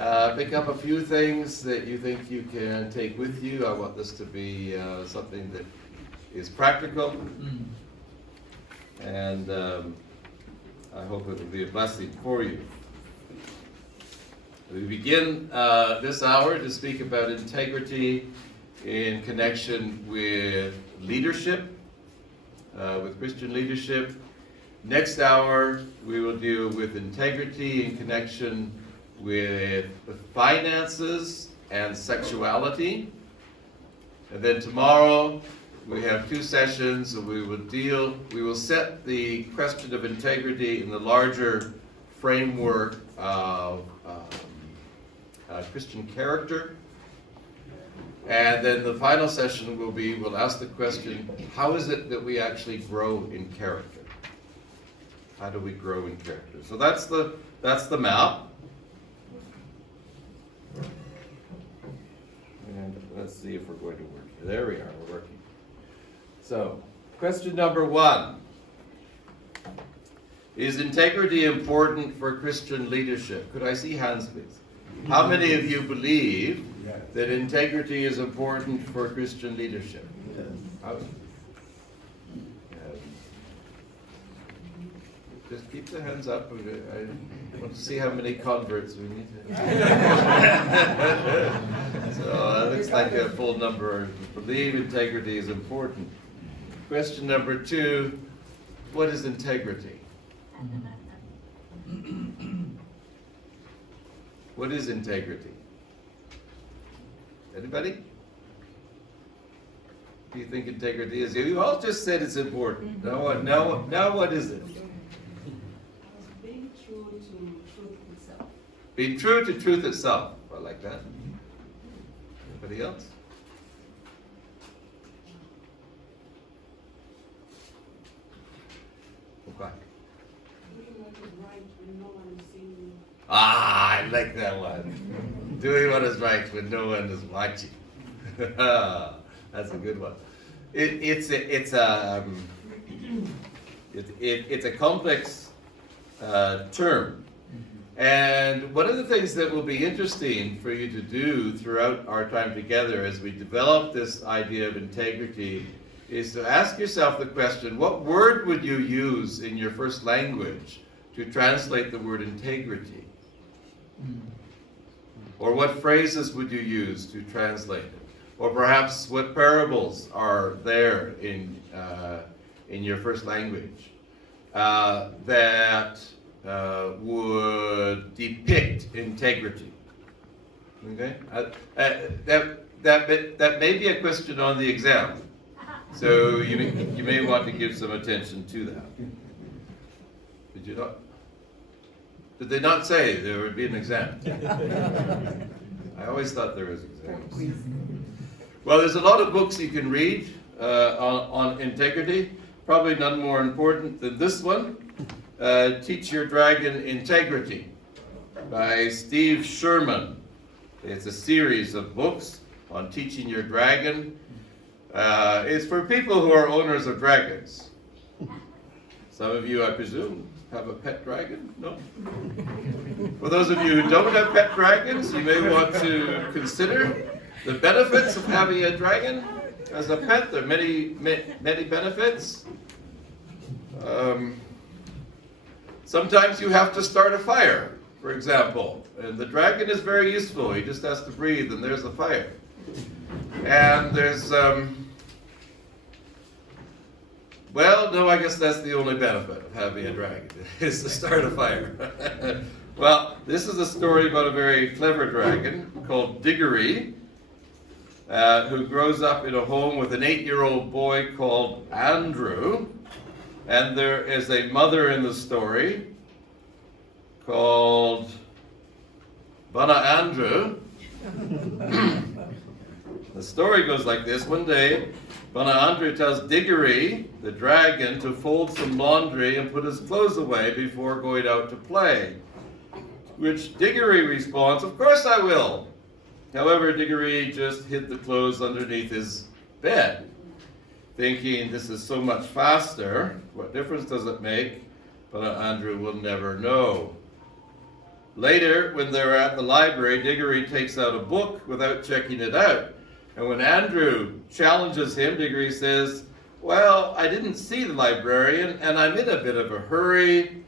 Pick up a few things that you think you can take with you. I want this to be something that is practical, and I hope it will be a blessing for you. We begin this hour to speak about integrity in connection with leadership, with Christian leadership. Next hour, we will deal with integrity in connection with the finances and sexuality. And then tomorrow, we have two sessions, and we will set the question of integrity in the larger framework of Christian character. And then the final session we'll ask the question, how is it that we actually grow in character? How do we grow in character? So that's the map. And let's see if we're going to work. There we are, we're working. So, question number 1. Is integrity important for Christian leadership? Could I see hands, please? How many of you believe that integrity is important for Christian leadership? Just keep the hands up. I want to see how many converts we need. So it looks like a full number believe integrity is important. Question number 2, what is integrity? What is integrity? Anybody? Do you think integrity is? You all just said it's important. Now what is it? Being true to truth itself. Being true to truth itself. I like that. Anybody else? Okay. Doing what is right when no one is seeing you. I like that one. Doing what is right when no one is watching. That's a good one. It's a complex term. And one of the things that will be interesting for you to do throughout our time together as we develop this idea of integrity is to ask yourself the question, what word would you use in your first language to translate the word integrity? Or what phrases would you use to translate it? Or perhaps what parables are there in your first language that would depict integrity? Okay, that may be a question on the exam, so you may want to give some attention to that. Did you not? Did they not say there would be an exam? I always thought there was exams. Well, there's a lot of books you can read on integrity. Probably none more important than this one, Teach Your Dragon Integrity by Steve Sherman. It's a series of books on teaching your dragon. It's for people who are owners of dragons. Some of you, I presume, have a pet dragon? No? For those of you who don't have pet dragons, you may want to consider the benefits of having a dragon as a pet. There are many benefits. Sometimes you have to start a fire, for example. And the dragon is very useful. He just has to breathe and there's a fire. And there's, well, no, I guess that's the only benefit of having a dragon, is to start a fire. Well, this is a story about a very clever dragon called Gerry, who grows up in a home with an 8-year-old boy called Andrew. And there is a mother in the story called Bana Andrew. The story goes like this. One day, Bana Andrew tells Gerry, the dragon, to fold some laundry and put his clothes away before going out to play. Which Gerry responds, "Of course I will." However, Gerry just hid the clothes underneath his bed, thinking this is so much faster. What difference does it make? But Andrew will never know. Later, when they're at the library, Diggory takes out a book without checking it out. And when Andrew challenges him, Diggory says, well, I didn't see the librarian, and I'm in a bit of a hurry.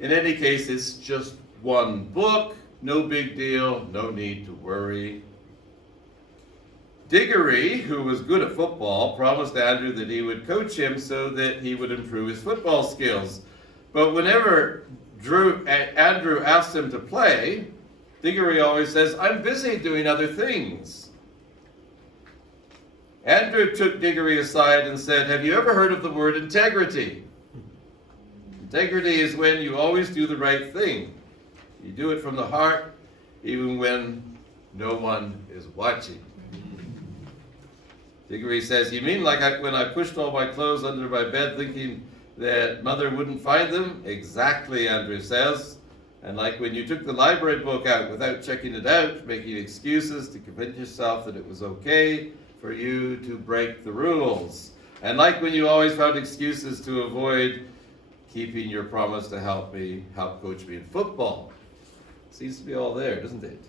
In any case, it's just one book, no big deal, no need to worry. Diggory, who was good at football, promised Andrew that he would coach him so that he would improve his football skills. But whenever Andrew asked him to play, Diggory always says, I'm busy doing other things. Andrew took Diggory aside and said, have you ever heard of the word integrity? Integrity is when you always do the right thing. You do it from the heart, even when no one is watching. Diggory says, you mean like when I pushed all my clothes under my bed thinking that mother wouldn't find them? Exactly, Andrew says. And like when you took the library book out without checking it out, making excuses to convince yourself that it was okay for you to break the rules. And like when you always found excuses to avoid keeping your promise to help coach me in football. Seems to be all there, doesn't it?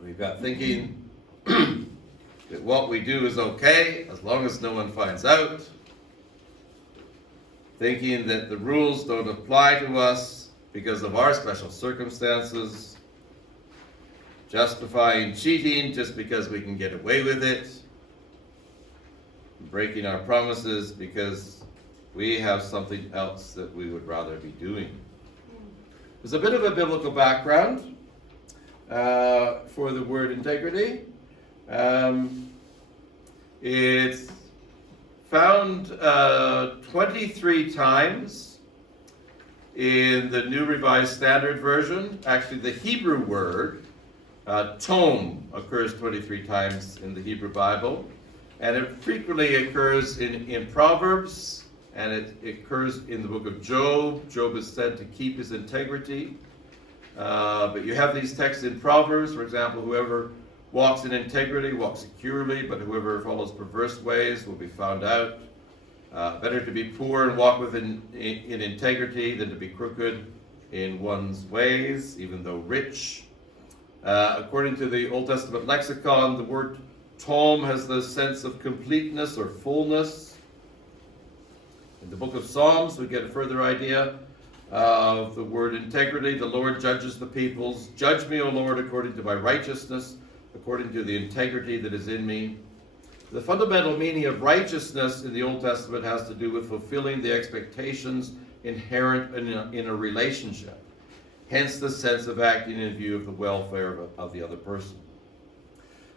We've got thinking that what we do is okay as long as no one finds out. Thinking that the rules don't apply to us because of our special circumstances. Justifying cheating just because we can get away with it. Breaking our promises because we have something else that we would rather be doing. There's a bit of a biblical background for the word integrity. It's found 23 times in the New Revised Standard Version. Actually, the Hebrew word tome occurs 23 times in the Hebrew Bible, and it frequently occurs in Proverbs, and it occurs in the book of Job. Job is said to keep his integrity, but you have these texts in Proverbs, for example, whoever walks in integrity walks securely, but whoever follows perverse ways will be found out. Better to be poor and walk in integrity than to be crooked in one's ways, even though rich. According to the Old Testament lexicon, the word tome has the sense of completeness or fullness. In the book of Psalms, we get a further idea of the word integrity. The Lord judges the peoples. Judge me, O Lord, according to my righteousness, according to the integrity that is in me. The fundamental meaning of righteousness in the Old Testament has to do with fulfilling the expectations inherent in a relationship. Hence the sense of acting in view of the welfare of the other person.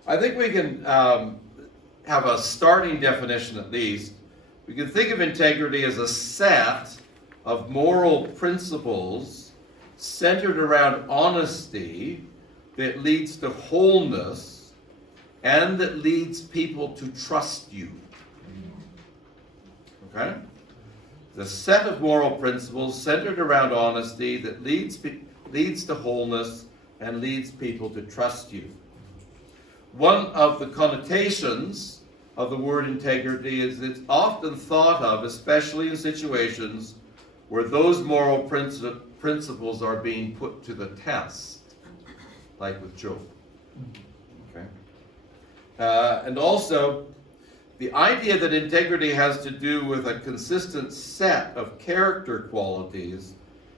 I think we can have a starting definition at least. We can think of integrity as a set of moral principles centered around honesty that leads to wholeness and that leads people to trust you. Okay? The set of moral principles centered around honesty that leads to wholeness and leads people to trust you. One of the connotations of the word integrity is it's often thought of, especially in situations where those moral principles are being put to the test, like with Job. Okay? And also, the idea that integrity has to do with a consistent set of character qualities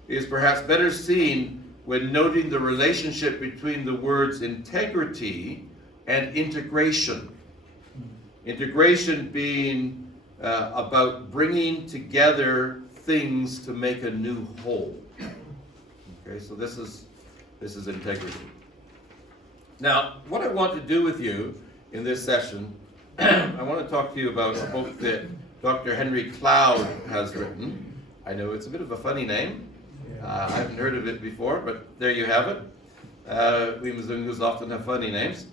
is perhaps better seen when noting the relationship between the words integrity and integration. Integration being about bringing together things to make a new whole. Okay, so this is integrity. Now, what I want to do with you in this session, I want to talk to you about a book that Dr. Henry Cloud has written. I know it's a bit of a funny name. I haven't heard of it before, but there you have it. We Mzungus often have funny names.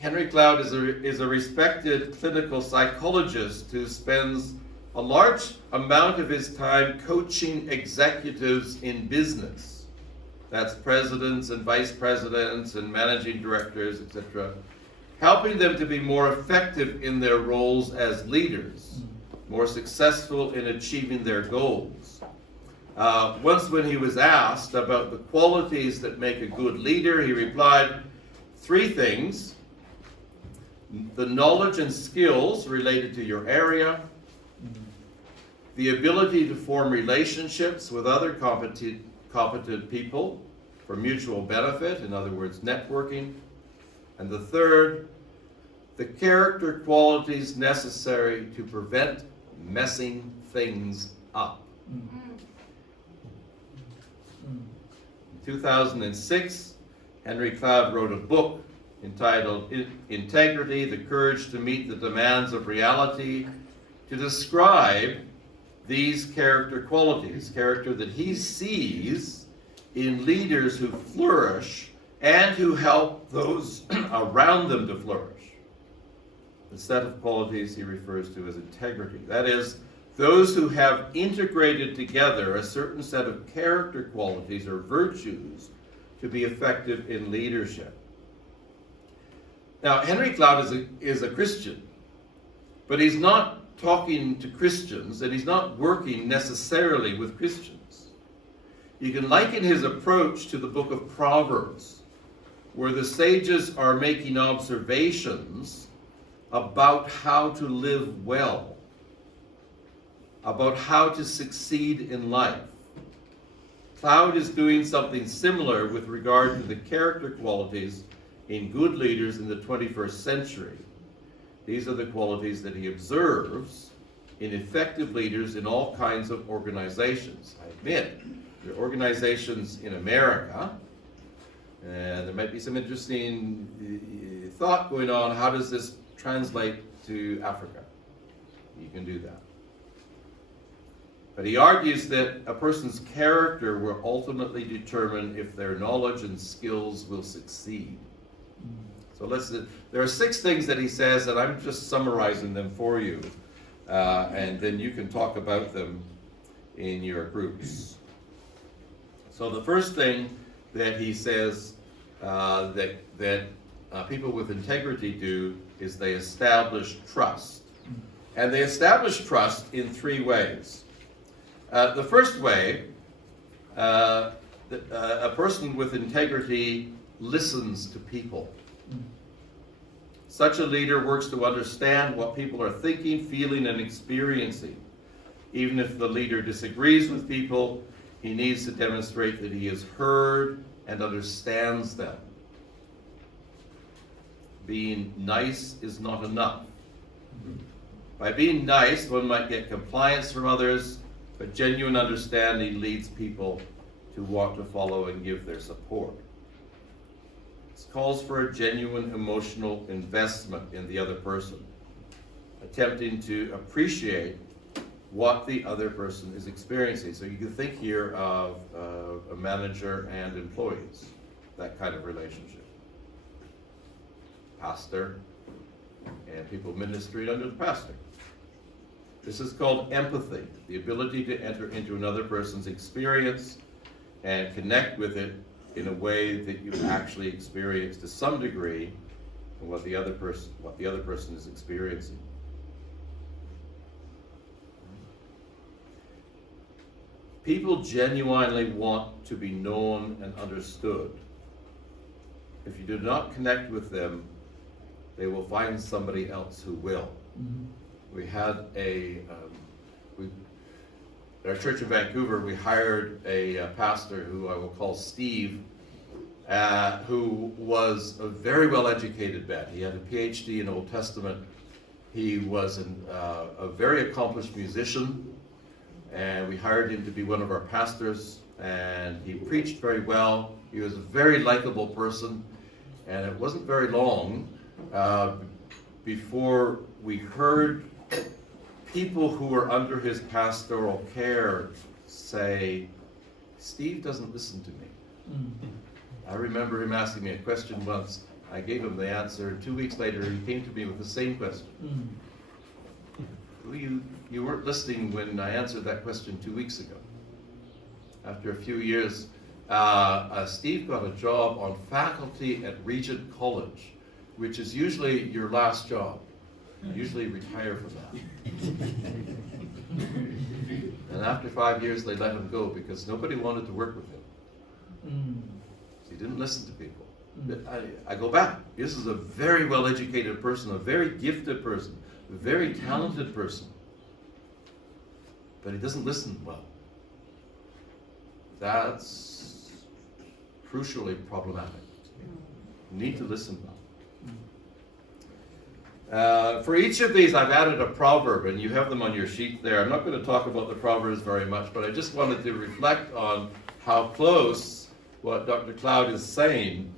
Henry Cloud is a respected clinical psychologist who spends a large amount of his time coaching executives in business. That's presidents and vice presidents and managing directors, etc., helping them to be more effective in their roles as leaders. more successful in achieving their goals. Once when he was asked about the qualities that make a good leader, he replied, 3 things: the knowledge and skills related to your area, the ability to form relationships with other competent people for mutual benefit, in other words, networking, and the third, the character qualities necessary to prevent messing things up. In 2006, Henry Cloud wrote a book entitled Integrity, the Courage to Meet the Demands of Reality, to describe these character qualities, character that he sees in leaders who flourish and who help those around them to flourish. The set of qualities he refers to as integrity. That is, those who have integrated together a certain set of character qualities or virtues to be effective in leadership. Now, Henry Cloud is a Christian, but he's not talking to Christians, and he's not working necessarily with Christians. You can liken his approach to the book of Proverbs, where the sages are making observations about how to live well, about how to succeed in life. Cloud is doing something similar with regard to the character qualities in good leaders in the 21st century. These are the qualities that he observes in effective leaders in all kinds of organizations. I admit, there are organizations in America, and there might be some interesting thought going on. How does this translate to Africa? You can do that. But he argues that a person's character will ultimately determine if their knowledge and skills will succeed. So there are 6 things that he says, and I'm just summarizing them for you, and then you can talk about them in your groups. So the first thing that he says that people with integrity do is they establish trust. And they establish trust in 3 ways. The first way, a person with integrity listens to people. Such a leader works to understand what people are thinking, feeling, and experiencing. Even if the leader disagrees with people, he needs to demonstrate that he is heard and understands them. Being nice is not enough. By being nice, one might get compliance from others, but genuine understanding leads people to want to follow and give their support. This calls for a genuine emotional investment in the other person, attempting to appreciate what the other person is experiencing. So you can think here of a manager and employees, that kind of relationship. Pastor and people ministering under the pastor. This is called empathy, the ability to enter into another person's experience and connect with it in a way that you actually experience to some degree what the other person is experiencing. People genuinely want to be known and understood. If you do not connect with them, they will find somebody else who will. Mm-hmm. We had at our church in Vancouver, we hired a pastor who I will call Steve, who was a very well-educated man. He had a PhD in Old Testament. He was a very accomplished musician, and we hired him to be one of our pastors, and he preached very well. He was a very likable person, and it wasn't very long before we heard people who were under his pastoral care say, Steve doesn't listen to me. Mm-hmm. I remember him asking me a question once. I gave him the answer. 2 weeks later, he came to me with the same question. Mm-hmm. You weren't listening when I answered that question 2 weeks ago. After a few years, Steve got a job on faculty at Regent College, which is usually your last job. usually retire from that. And after 5 years, they let him go because nobody wanted to work with him. He didn't listen to people. I go back. This is a very well-educated person, a very gifted person, a very talented person. But he doesn't listen well. That's crucially problematic. You need to listen well. For each of these, I've added a proverb, and you have them on your sheet there. I'm not going to talk about the proverbs very much, but I just wanted to reflect on how close what Dr. Cloud is saying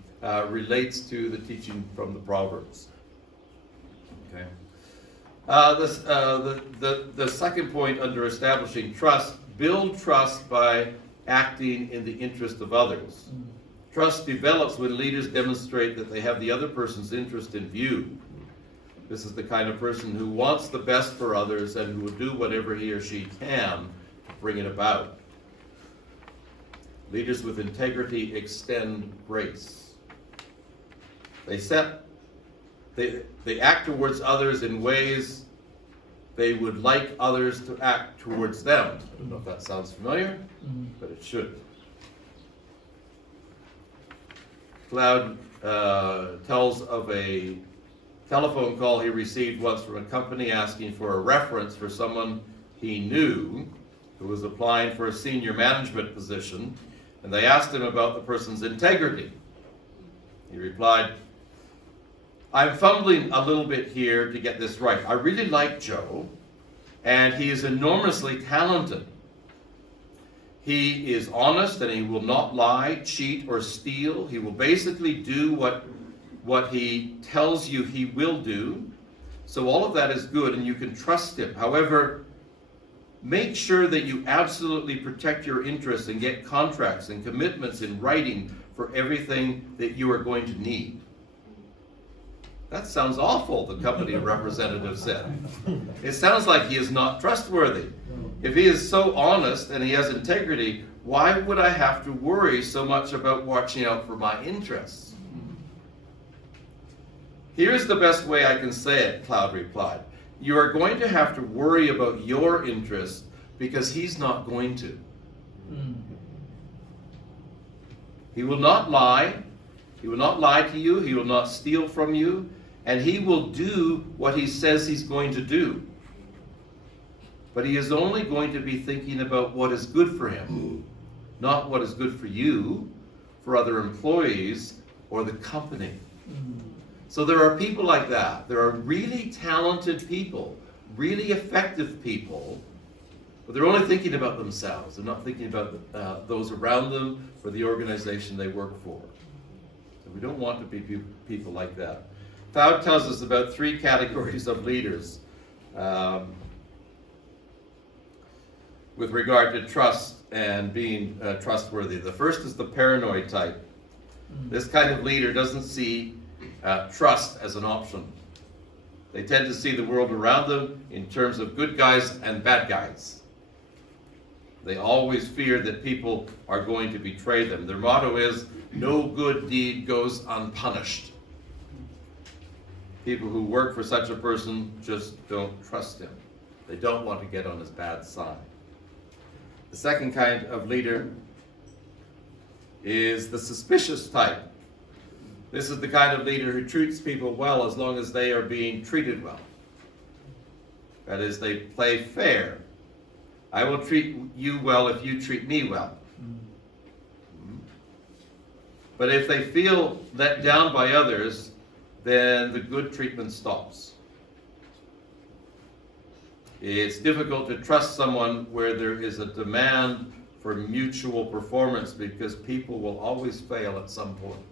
relates to the teaching from the Proverbs. Okay. The second point under establishing trust, build trust by acting in the interest of others. Trust develops when leaders demonstrate that they have the other person's interest in view. This is the kind of person who wants the best for others and who will do whatever he or she can to bring it about. Leaders with integrity extend grace. They act towards others in ways they would like others to act towards them. I don't know if that sounds familiar, but it should. Cloud tells of a telephone call he received once from a company asking for a reference for someone he knew who was applying for a senior management position, and they asked him about the person's integrity. He replied, "I'm fumbling a little bit here to get this right. I really like Joe, and he is enormously talented. He is honest and he will not lie, cheat, or steal. He will basically do what he tells you he will do. So all of that is good and you can trust him. However, make sure that you absolutely protect your interests and get contracts and commitments in writing for everything that you are going to need." That sounds awful, the company representative said. It sounds like he is not trustworthy. If he is so honest and he has integrity, why would I have to worry so much about watching out for my interests? Here's the best way I can say it, Cloud replied. You are going to have to worry about your interests because he's not going to. He will not lie. He will not lie to you. He will not steal from you. And he will do what he says he's going to do. But he is only going to be thinking about what is good for him, not what is good for you, for other employees, or the company. So there are people like that. There are really talented people, really effective people, but they're only thinking about themselves. They're not thinking about those around them or the organization they work for. So we don't want to be people like that. Cloud tells us about 3 categories of leaders with regard to trust and being trustworthy. The first is the paranoid type. This kind of leader doesn't see trust as an option. They tend to see the world around them in terms of good guys and bad guys. They always fear that people are going to betray them. Their motto is, no good deed goes unpunished. People who work for such a person just don't trust him. They don't want to get on his bad side. The second kind of leader is the suspicious type. This is the kind of leader who treats people well as long as they are being treated well. That is, they play fair. I will treat you well if you treat me well. But if they feel let down by others, then the good treatment stops. It's difficult to trust someone where there is a demand for mutual performance because people will always fail at some point.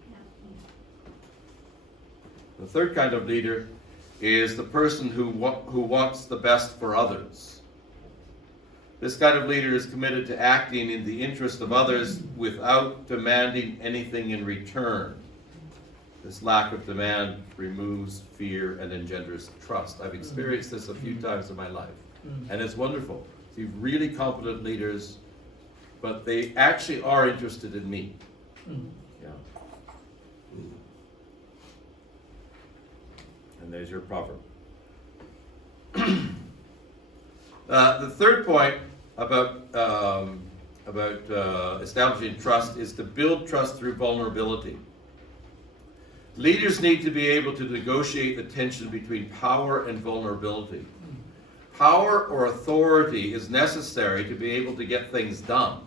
The third kind of leader is the person who wants the best for others. This kind of leader is committed to acting in the interest of others without demanding anything in return. This lack of demand removes fear and engenders trust. I've experienced this a few times in my life, and it's wonderful. See really competent leaders, but they actually are interested in me. Yeah. And there's your proverb. The third point about establishing trust is to build trust through vulnerability. Leaders need to be able to negotiate the tension between power and vulnerability. Power or authority is necessary to be able to get things done.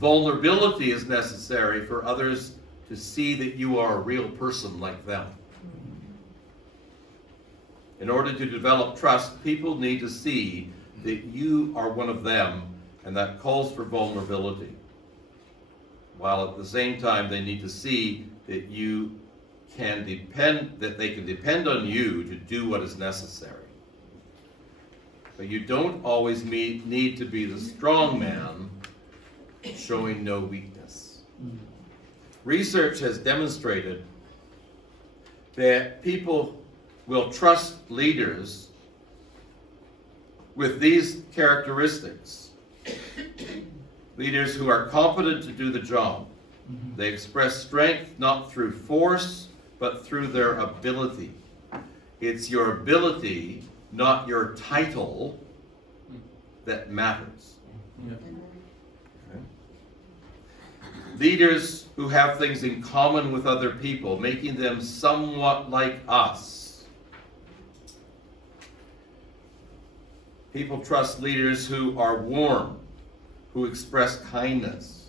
Vulnerability is necessary for others to see that you are a real person like them. In order to develop trust, people need to see that you are one of them, and that calls for vulnerability. While at the same time they need to see that you can depend, that they can depend on you to do what is necessary. But you don't always need to be the strong man showing no weakness. Research has demonstrated that people will trust leaders with these characteristics. Leaders who are competent to do the job. They express strength not through force, but through their ability. It's your ability, not your title, that matters. Yeah. Okay. Leaders who have things in common with other people, making them somewhat like us. People trust leaders who are warm, who express kindness.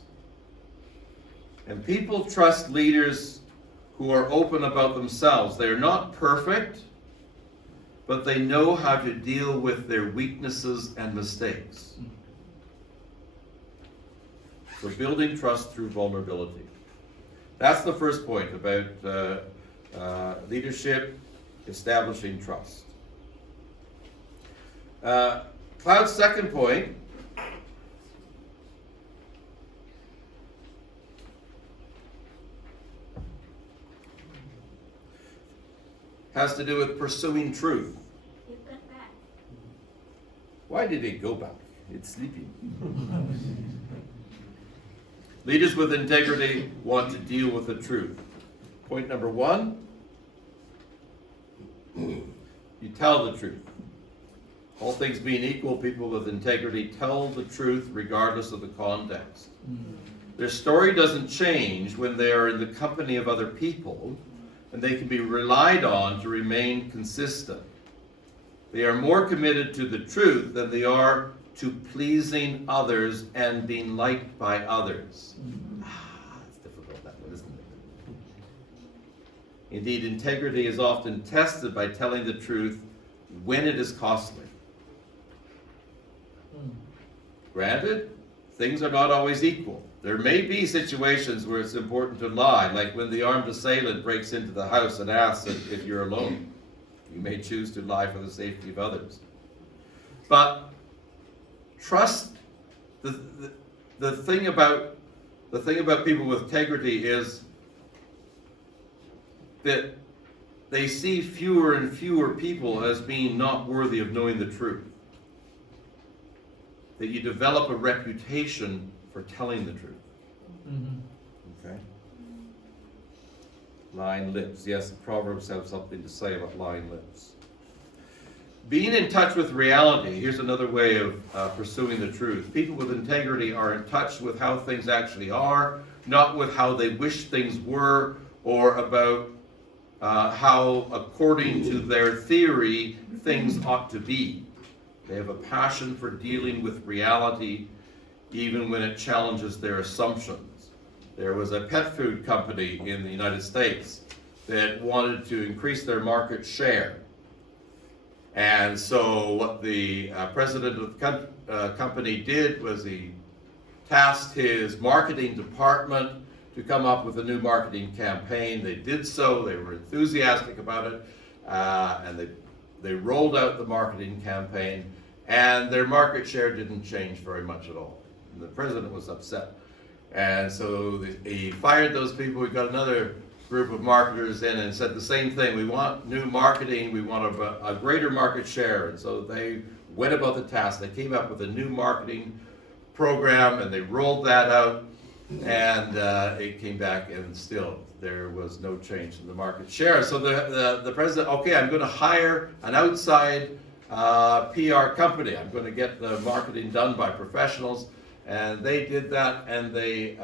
And people trust leaders who are open about themselves. They are not perfect, but they know how to deal with their weaknesses and mistakes. So building trust through vulnerability. That's the first point about leadership, establishing trust. Cloud's second point has to do with pursuing truth. It got back. Why did it go back? It's sleeping. Leaders with integrity want to deal with the truth. Point number one, you tell the truth. All things being equal, people with integrity tell the truth regardless of the context. Their story doesn't change when they are in the company of other people, and they can be relied on to remain consistent. They are more committed to the truth than they are to pleasing others and being liked by others. It's difficult, that one, isn't it? Indeed, integrity is often tested by telling the truth when it is costly. Granted, things are not always equal. There may be situations where it's important to lie, like when the armed assailant breaks into the house and asks if you're alone. You may choose to lie for the safety of others. But trust, the thing about people with integrity is that they see fewer and fewer people as being not worthy of knowing the truth. That you develop a reputation for telling the truth. Okay? Lying lips. Yes, the Proverbs have something to say about lying lips. Being in touch with reality. Here's another way of pursuing the truth. People with integrity are in touch with how things actually are, not with how they wish things were, or about how, according to their theory, things ought to be. They have a passion for dealing with reality, even when it challenges their assumptions. There was a pet food company in the United States that wanted to increase their market share. And so what the president of the company did was he tasked his marketing department to come up with a new marketing campaign. They did so, they were enthusiastic about it, and they rolled out the marketing campaign, and their market share didn't change very much at all. And the president was upset. And so he fired those people. We got another group of marketers in and said the same thing. We want new marketing. We want a greater market share. And so they went about the task. They came up with a new marketing program and they rolled that out. And it came back, and still there was no change in the market share. So the president, okay, I'm going to hire an outside PR company. I'm going to get the marketing done by professionals. And they did that, and they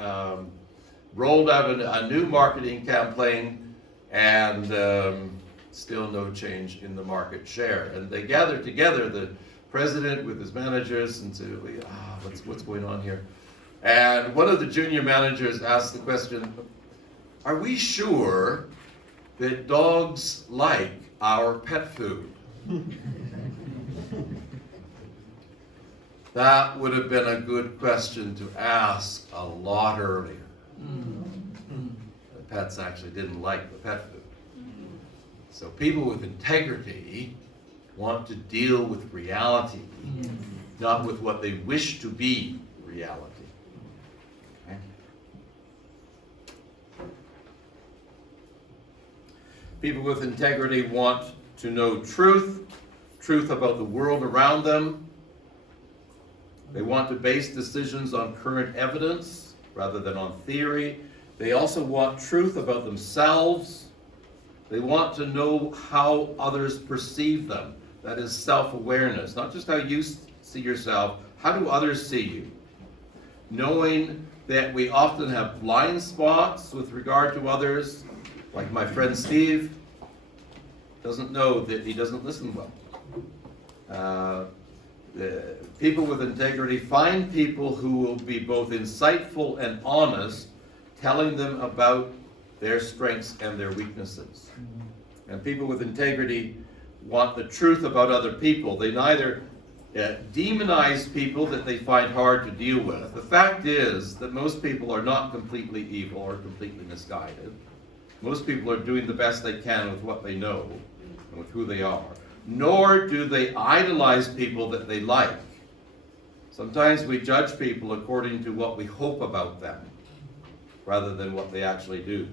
rolled out a new marketing campaign, and still no change in the market share. And they gathered together, the president with his managers, and said, what's going on here? And one of the junior managers asked the question, are we sure that dogs like our pet food? That would have been a good question to ask a lot earlier. The pets actually didn't like the pet food. So people with integrity want to deal with reality, not with what they wish to be reality. Okay? People with integrity want to know truth about the world around them. They want to base decisions on current evidence rather than on theory. They also want truth about themselves. They want to know how others perceive them. That is self-awareness, not just how you see yourself. How do others see you? Knowing that we often have blind spots with regard to others, like my friend Steve doesn't know that he doesn't listen well. The people with integrity find people who will be both insightful and honest, telling them about their strengths and their weaknesses. And people with integrity want the truth about other people. They neither demonize people that they find hard to deal with. The fact is that most people are not completely evil or completely misguided. Most people are doing the best they can with what they know and with who they are. Nor do they idolize people that they like. Sometimes we judge people according to what we hope about them, rather than what they actually do.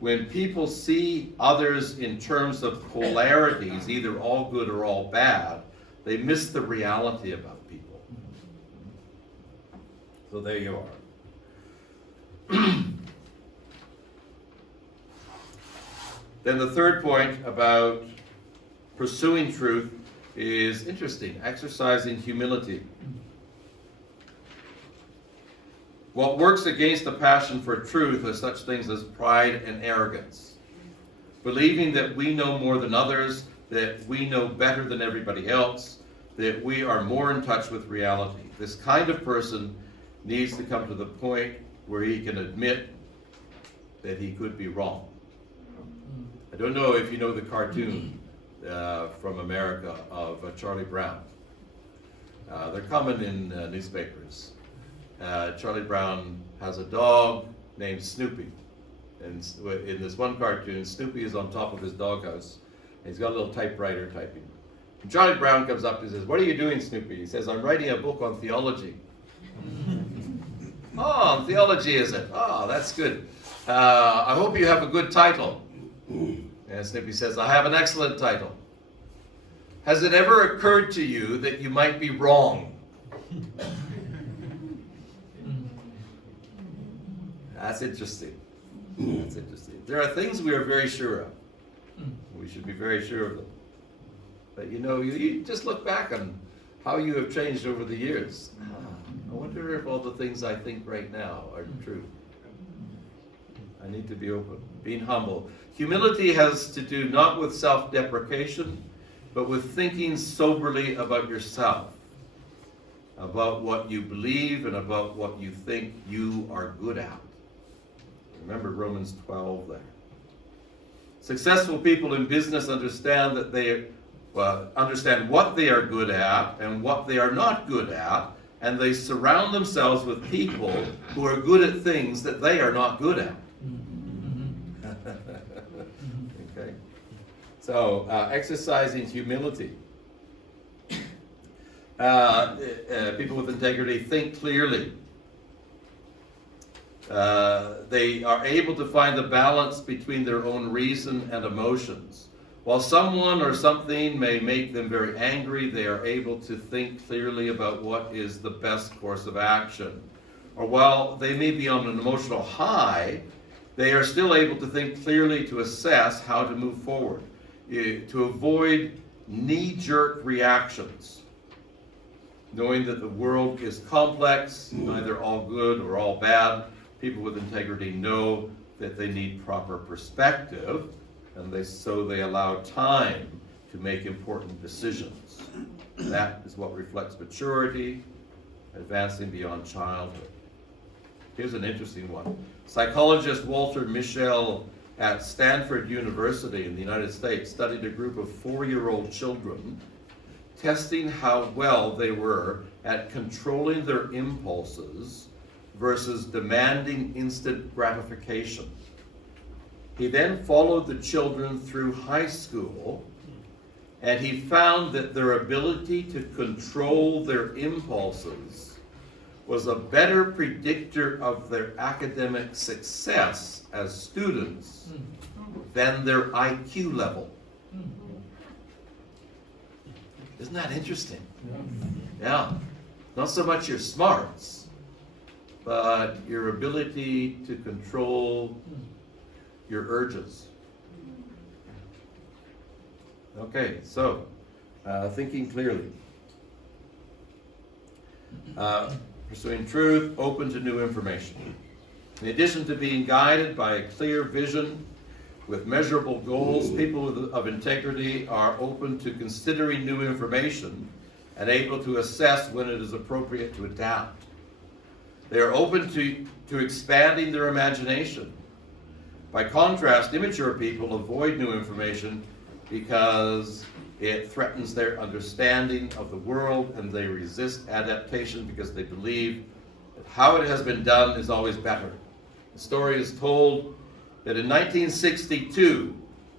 When people see others in terms of polarities, either all good or all bad, they miss the reality about people. So there you are. Then the third point about pursuing truth is interesting, exercising humility. What works against the passion for truth are such things as pride and arrogance. Believing that we know more than others, that we know better than everybody else, that we are more in touch with reality. This kind of person needs to come to the point where he can admit that he could be wrong. I don't know if you know the cartoon from America of Charlie Brown. They're common in newspapers. Charlie Brown has a dog named Snoopy. And in this one cartoon, Snoopy is on top of his doghouse. And he's got a little typewriter typing. And Charlie Brown comes up and says, "What are you doing, Snoopy?" He says, "I'm writing a book on theology." "Oh, theology is it? Oh, that's good. I hope you have a good title." And Snoopy says, "I have an excellent title. Has it ever occurred to you that you might be wrong?" That's interesting. That's interesting. There are things we are very sure of. We should be very sure of them. But you just look back on how you have changed over the years. I wonder if all the things I think right now are true. I need to be open, being humble. Humility has to do not with self-deprecation, but with thinking soberly about yourself, about what you believe and about what you think you are good at. Remember Romans 12 there. Successful people in business understand that understand what they are good at and what they are not good at, and they surround themselves with people who are good at things that they are not good at. Okay. So exercising humility. People with integrity think clearly. They are able to find the balance between their own reason and emotions. While someone or something may make them very angry, they are able to think clearly about what is the best course of action. or while they may be on an emotional high, they are still able to think clearly to assess how to move forward, to avoid knee-jerk reactions, knowing that the world is complex, neither all good or all bad. People with integrity know that they need proper perspective, and so they allow time to make important decisions. That is what reflects maturity, advancing beyond childhood. Here's an interesting one. Psychologist Walter Mischel at Stanford University in the United States studied a group of 4-year-old children, testing how well they were at controlling their impulses versus demanding instant gratification. He then followed the children through high school, and he found that their ability to control their impulses was a better predictor of their academic success as students than their IQ level. Isn't that interesting? Yeah. Not so much your smarts, but your ability to control your urges. Okay, so thinking clearly. Pursuing truth, open to new information. In addition to being guided by a clear vision with measurable goals, people of integrity are open to considering new information and able to assess when it is appropriate to adapt. They are open to expanding their imagination. By contrast, immature people avoid new information because it threatens their understanding of the world, and they resist adaptation because they believe that how it has been done is always better. The story is told that in 1962,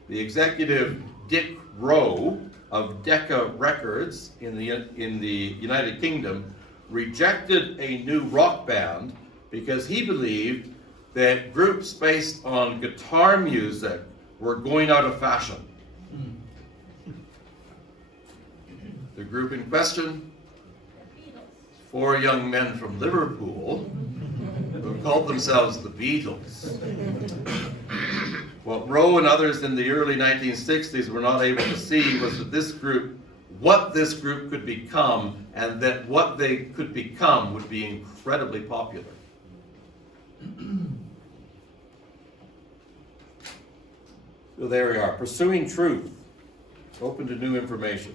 the executive Dick Rowe of Decca Records in the United Kingdom rejected a new rock band because he believed that groups based on guitar music were going out of fashion. The group in question, 4 young men from Liverpool who called themselves the Beatles. What Rowe and others in the early 1960s were not able to see was that what this group could become, and that what they could become would be incredibly popular. So there we are, pursuing truth, open to new information.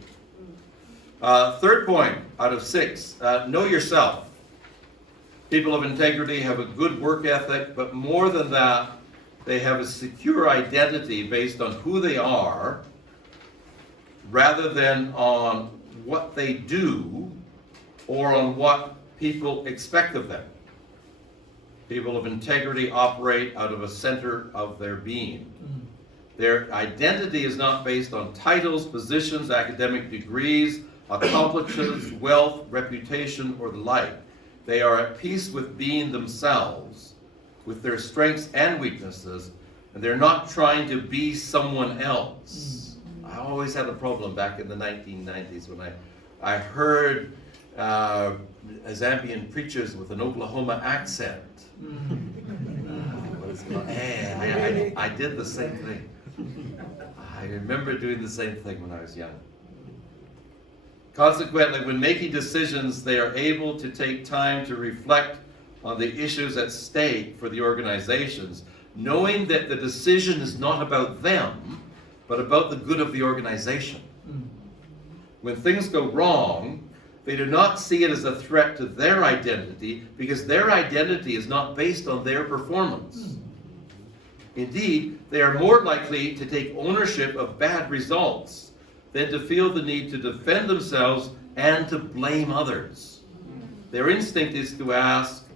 Third point out of 6, know yourself. People of integrity have a good work ethic, but more than that, they have a secure identity based on who they are, rather than on what they do or on what people expect of them. People of integrity operate out of a center of their being. Their identity is not based on titles, positions, academic degrees, accomplishments, wealth, reputation, or the like. They are at peace with being themselves, with their strengths and weaknesses, and they're not trying to be someone else. I always had a problem back in the 1990s when I heard Zambian preachers with an Oklahoma accent. I did the same thing. I remember doing the same thing when I was young. Consequently, when making decisions, they are able to take time to reflect on the issues at stake for the organizations, knowing that the decision is not about them, but about the good of the organization. When things go wrong, they do not see it as a threat to their identity, because their identity is not based on their performance. Indeed, they are more likely to take ownership of bad results than to feel the need to defend themselves and to blame others. Their instinct is to ask,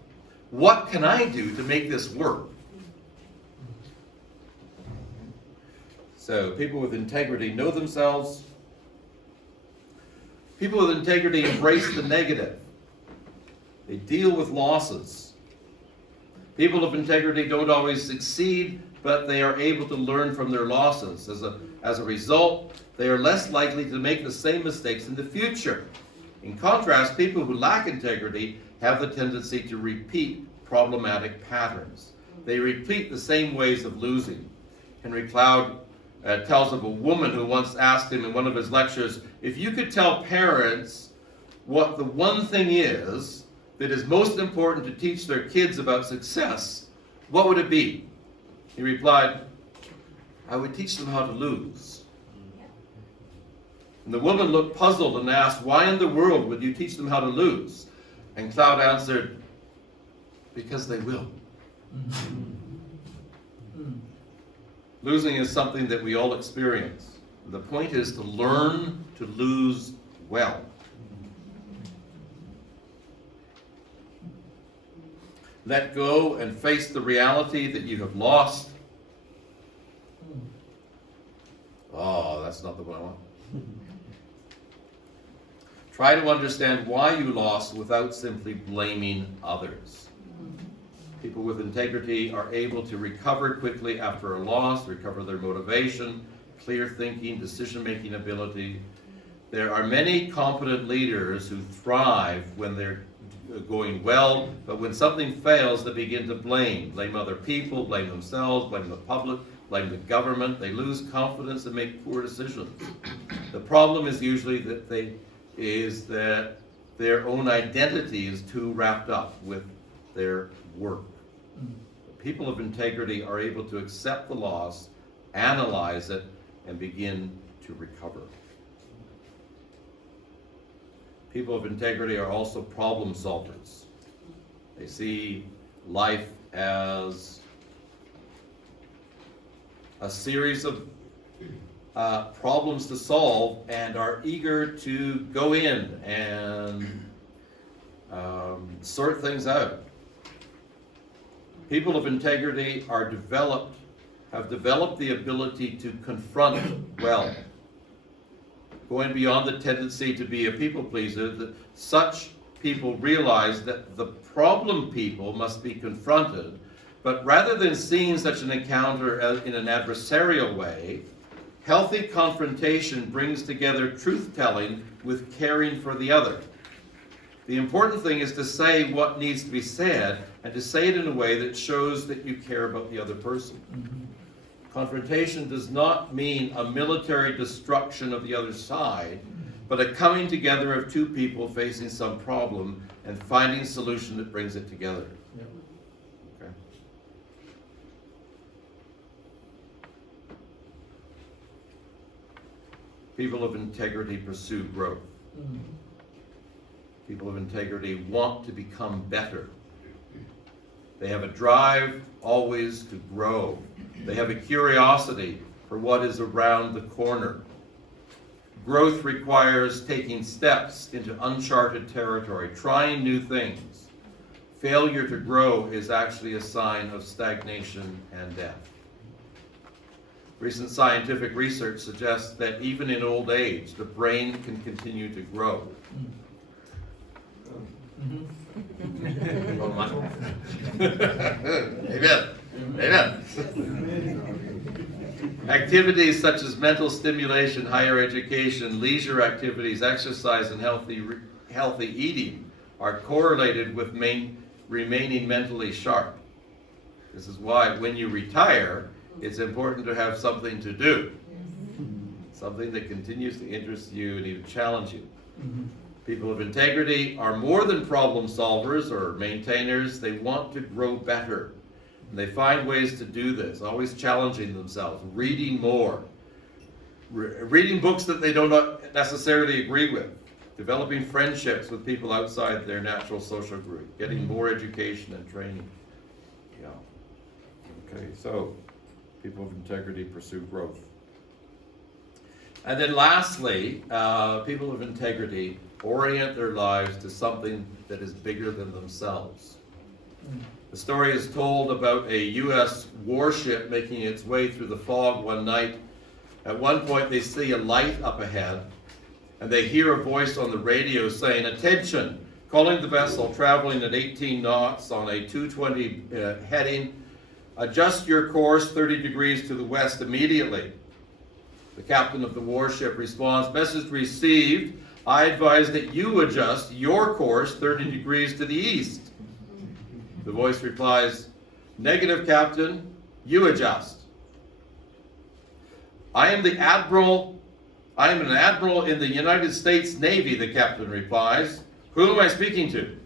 what can I do to make this work? So, people with integrity know themselves. People with integrity embrace the negative. They deal with losses. People of integrity don't always succeed, but they are able to learn from their losses. As a result, they are less likely to make the same mistakes in the future. In contrast, people who lack integrity have the tendency to repeat problematic patterns. They repeat the same ways of losing. Henry Cloud tells of a woman who once asked him in one of his lectures, if you could tell parents what the one thing is that is most important to teach their kids about success, what would it be? He replied, I would teach them how to lose. And the woman looked puzzled and asked, why in the world would you teach them how to lose? And Cloud answered, because they will. Losing is something that we all experience. The point is to learn to lose well. Let go and face the reality that you have lost. Oh, that's not the one I want. Try to understand why you lost without simply blaming others. People with integrity are able to recover quickly after a loss, recover their motivation, clear thinking, decision-making ability. There are many competent leaders who thrive when they're going well, but when something fails, they begin to blame other people, blame themselves, blame the public, blame the government. They lose confidence and make poor decisions. The problem is usually that their own identity is too wrapped up with their work. People of integrity are able to accept the loss, analyze it, and begin to recover. People of integrity are also problem solvers. They see life as a series of problems to solve and are eager to go in and sort things out. People of integrity have developed the ability to confront well. Going beyond the tendency to be a people pleaser, that such people realize that the problem people must be confronted, but rather than seeing such an encounter in an adversarial way, healthy confrontation brings together truth-telling with caring for the other. The important thing is to say what needs to be said and to say it in a way that shows that you care about the other person. Confrontation does not mean a military destruction of the other side, but a coming together of two people facing some problem and finding a solution that brings it together. Yep. Okay. People of integrity pursue growth. People of integrity want to become better. They have a drive always to grow. They have a curiosity for what is around the corner. Growth requires taking steps into uncharted territory, trying new things. Failure to grow is actually a sign of stagnation and death. Recent scientific research suggests that even in old age, the brain can continue to grow. Amen. Amen. Activities such as mental stimulation, higher education, leisure activities, exercise, and healthy eating are correlated with remaining mentally sharp. This is why when you retire, it's important to have something to do. Something that continues to interest you and even challenge you. People of integrity are more than problem solvers or maintainers. They want to grow better. And they find ways to do this, always challenging themselves, reading more, reading books that they don't necessarily agree with, developing friendships with people outside their natural social group, getting more education and training. Yeah. Okay, so people of integrity pursue growth. And then lastly, people of integrity orient their lives to something that is bigger than themselves. The story is told about a U.S. warship making its way through the fog one night. At one point they see a light up ahead, and they hear a voice on the radio saying, "Attention, calling the vessel traveling at 18 knots on a 220 heading. Adjust your course 30 degrees to the west immediately." The captain of the warship responds, "Message received. I advise that you adjust your course 30 degrees to the east. The voice replies, negative, Captain, you adjust. I am an admiral in the United States Navy, the captain replies. Who am I speaking to?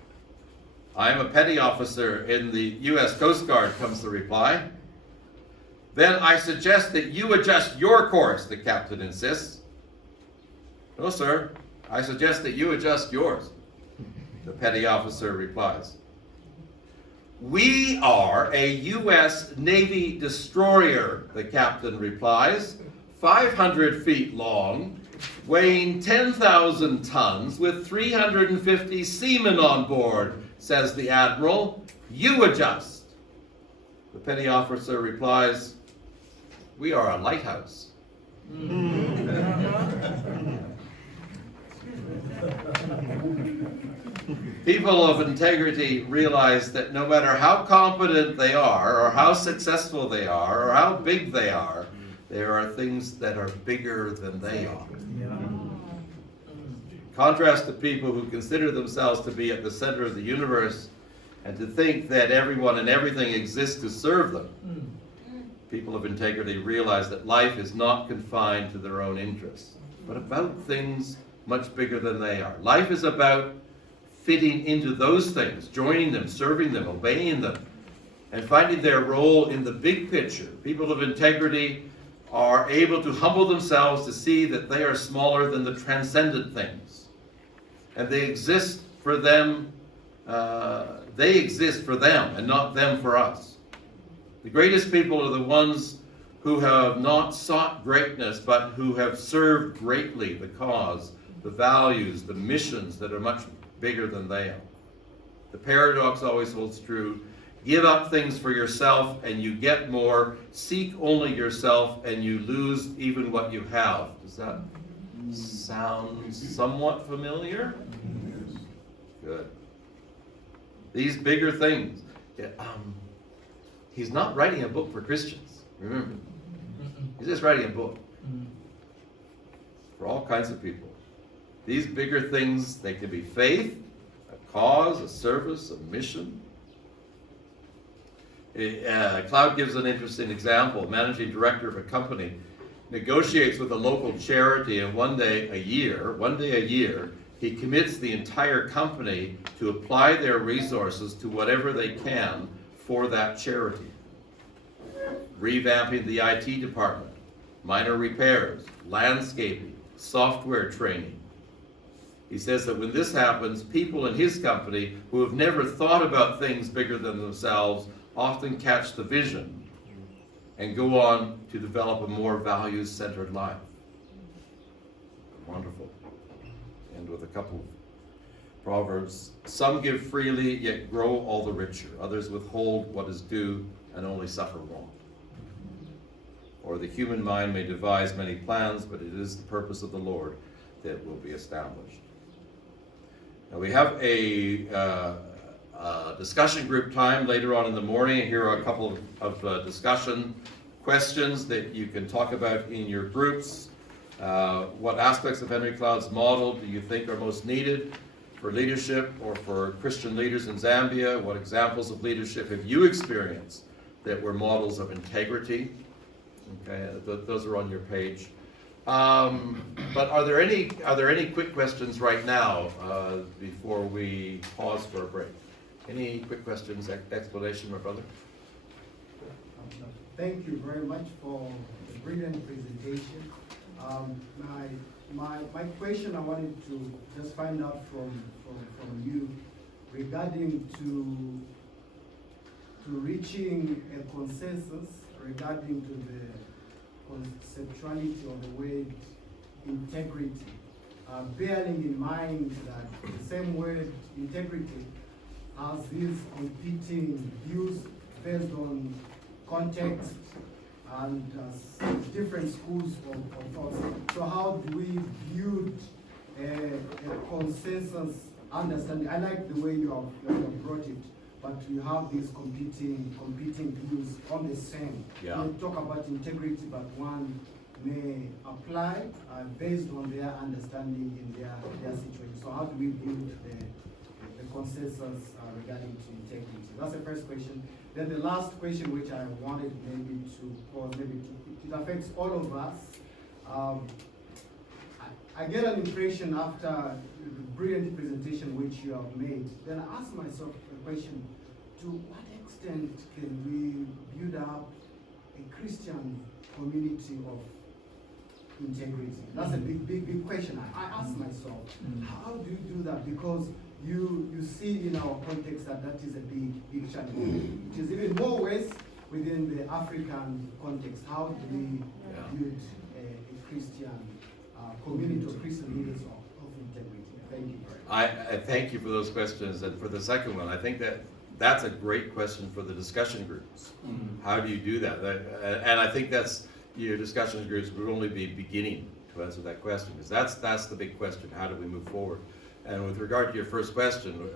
I am a petty officer in the U.S. Coast Guard, comes the reply. Then I suggest that you adjust your course, the captain insists. No, sir, I suggest that you adjust yours, the petty officer replies. We are a U.S. Navy destroyer, the captain replies, 500 feet long, weighing 10,000 tons with 350 seamen on board, says the admiral. You adjust. The petty officer replies, we are a lighthouse. People of integrity realize that no matter how competent they are, or how successful they are, or how big they are, there are things that are bigger than they are. Contrast to people who consider themselves to be at the center of the universe and to think that everyone and everything exists to serve them. People of integrity realize that life is not confined to their own interests, but about things much bigger than they are. Life is about fitting into those things, joining them, serving them, obeying them, and finding their role in the big picture. People of integrity are able to humble themselves to see that they are smaller than the transcendent things. And they exist for them, and not them for us. The greatest people are the ones who have not sought greatness, but who have served greatly the cause, the values, the missions that are much bigger than they are. The paradox always holds true. Give up things for yourself and you get more. Seek only yourself and you lose even what you have. Does that sound somewhat familiar? Good. These bigger things. He's not writing a book for Christians, remember. He's just writing a book for all kinds of people. These bigger things, they can be faith, a cause, a service, a mission. Cloud gives an interesting example. A managing director of a company negotiates with a local charity, and one day a year, he commits the entire company to apply their resources to whatever they can for that charity. Revamping the IT department, minor repairs, landscaping, software training. He says that when this happens, people in his company who have never thought about things bigger than themselves often catch the vision and go on to develop a more values-centered life. Wonderful. And with a couple of proverbs. Some give freely, yet grow all the richer. Others withhold what is due and only suffer wrong. Or the human mind may devise many plans, but it is the purpose of the Lord that will be established. Now we have a discussion group time later on in the morning. Here are a couple of discussion questions that you can talk about in your groups. What aspects of Henry Cloud's model do you think are most needed for leadership or for Christian leaders in Zambia? What examples of leadership have you experienced that were models of integrity? Okay, those are on your page. But are there any quick questions right now before we pause for a break? Any quick questions, explanation, my brother? Thank you very much for the brilliant presentation. My question I wanted to just find out from you regarding to reaching a consensus regarding to the conceptuality of the word integrity, bearing in mind that the same word integrity has these competing views based on context and different schools of thought. So how do we build a consensus understanding? I like the way you have brought it, but you have these competing views on the same. Yeah. You talk about integrity, but one may apply based on their understanding in their situation. So how do we build the consensus regarding to integrity? That's the first question. Then the last question, which I wanted maybe to pose, it affects all of us. I get an impression after the brilliant presentation which you have made, then I ask myself a question: to what extent can we build up a Christian community of integrity? That's a big question. I ask myself, how do you do that? Because you see in our context that is a big challenge. It is even more worse within the African context. How do we build a Christian community of Christian leaders of integrity? Thank you. I thank you for those questions, and for the second one, I think that's a great question for the discussion groups. How do you do that? And I think that's, your discussion groups would only be beginning to answer that question, because that's the big question. How do we move forward? And with regard to your first question,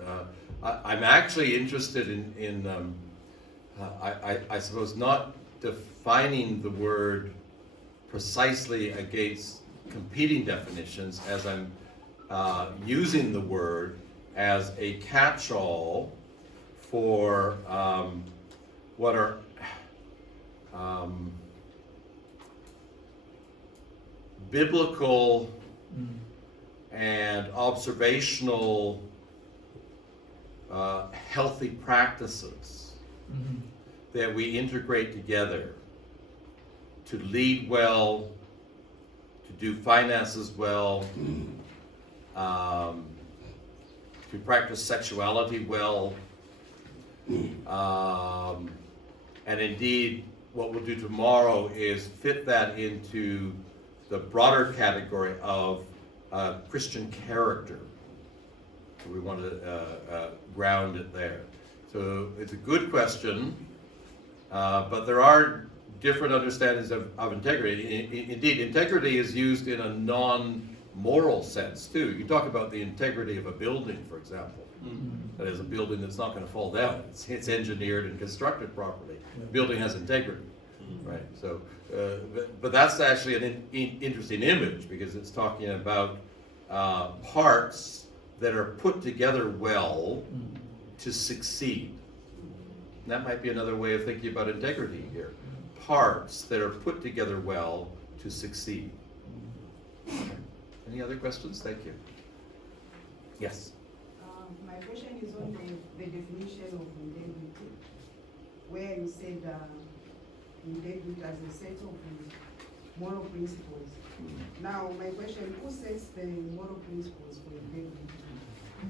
I'm actually interested in I suppose not defining the word precisely against competing definitions, as I'm using the word as a catch-all for what are biblical and observational healthy practices that we integrate together to lead well, to do finances well, to practice sexuality well, and indeed what we'll do tomorrow is fit that into the broader category of Christian character. We want to ground it there. So it's a good question, but there are different understandings of integrity. Indeed, integrity is used in a non-moral sense too. You talk about the integrity of a building, for example. That is a building that's not going to fall down. It's engineered and constructed properly. The building has integrity, right? So, but that's actually an interesting image, because it's talking about parts that are put together well to succeed. And that might be another way of thinking about integrity here. Parts that are put together well to succeed. Any other questions? Thank you. Yes. My question is on the definition of integrity, where you said integrity as a set of moral principles. Now, my question: who sets the moral principles for integrity?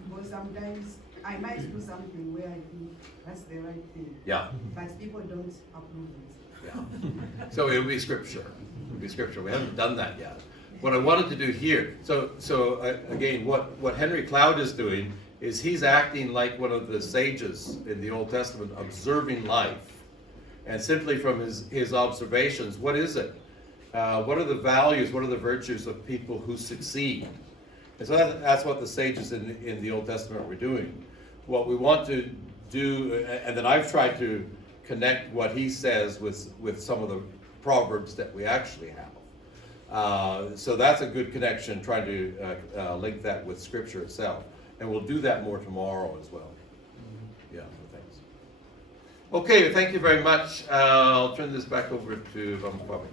Because sometimes I might do something where I think that's the right thing, but people don't approve it. So it would be scripture. It would be scripture. We haven't done that yet. What I wanted to do here, again, what Henry Cloud is doing is he's acting like one of the sages in the Old Testament, observing life. And simply from his observations, what is it? What are the values, what are the virtues of people who succeed? And so that's what the sages in the Old Testament were doing. What we want to do, and then I've tried to connect what he says with some of the proverbs that we actually have. So that's a good connection, trying to link that with Scripture itself. And we'll do that more tomorrow as well. Yeah, thanks. Okay, thank you very much. I'll turn this back over to Kwame.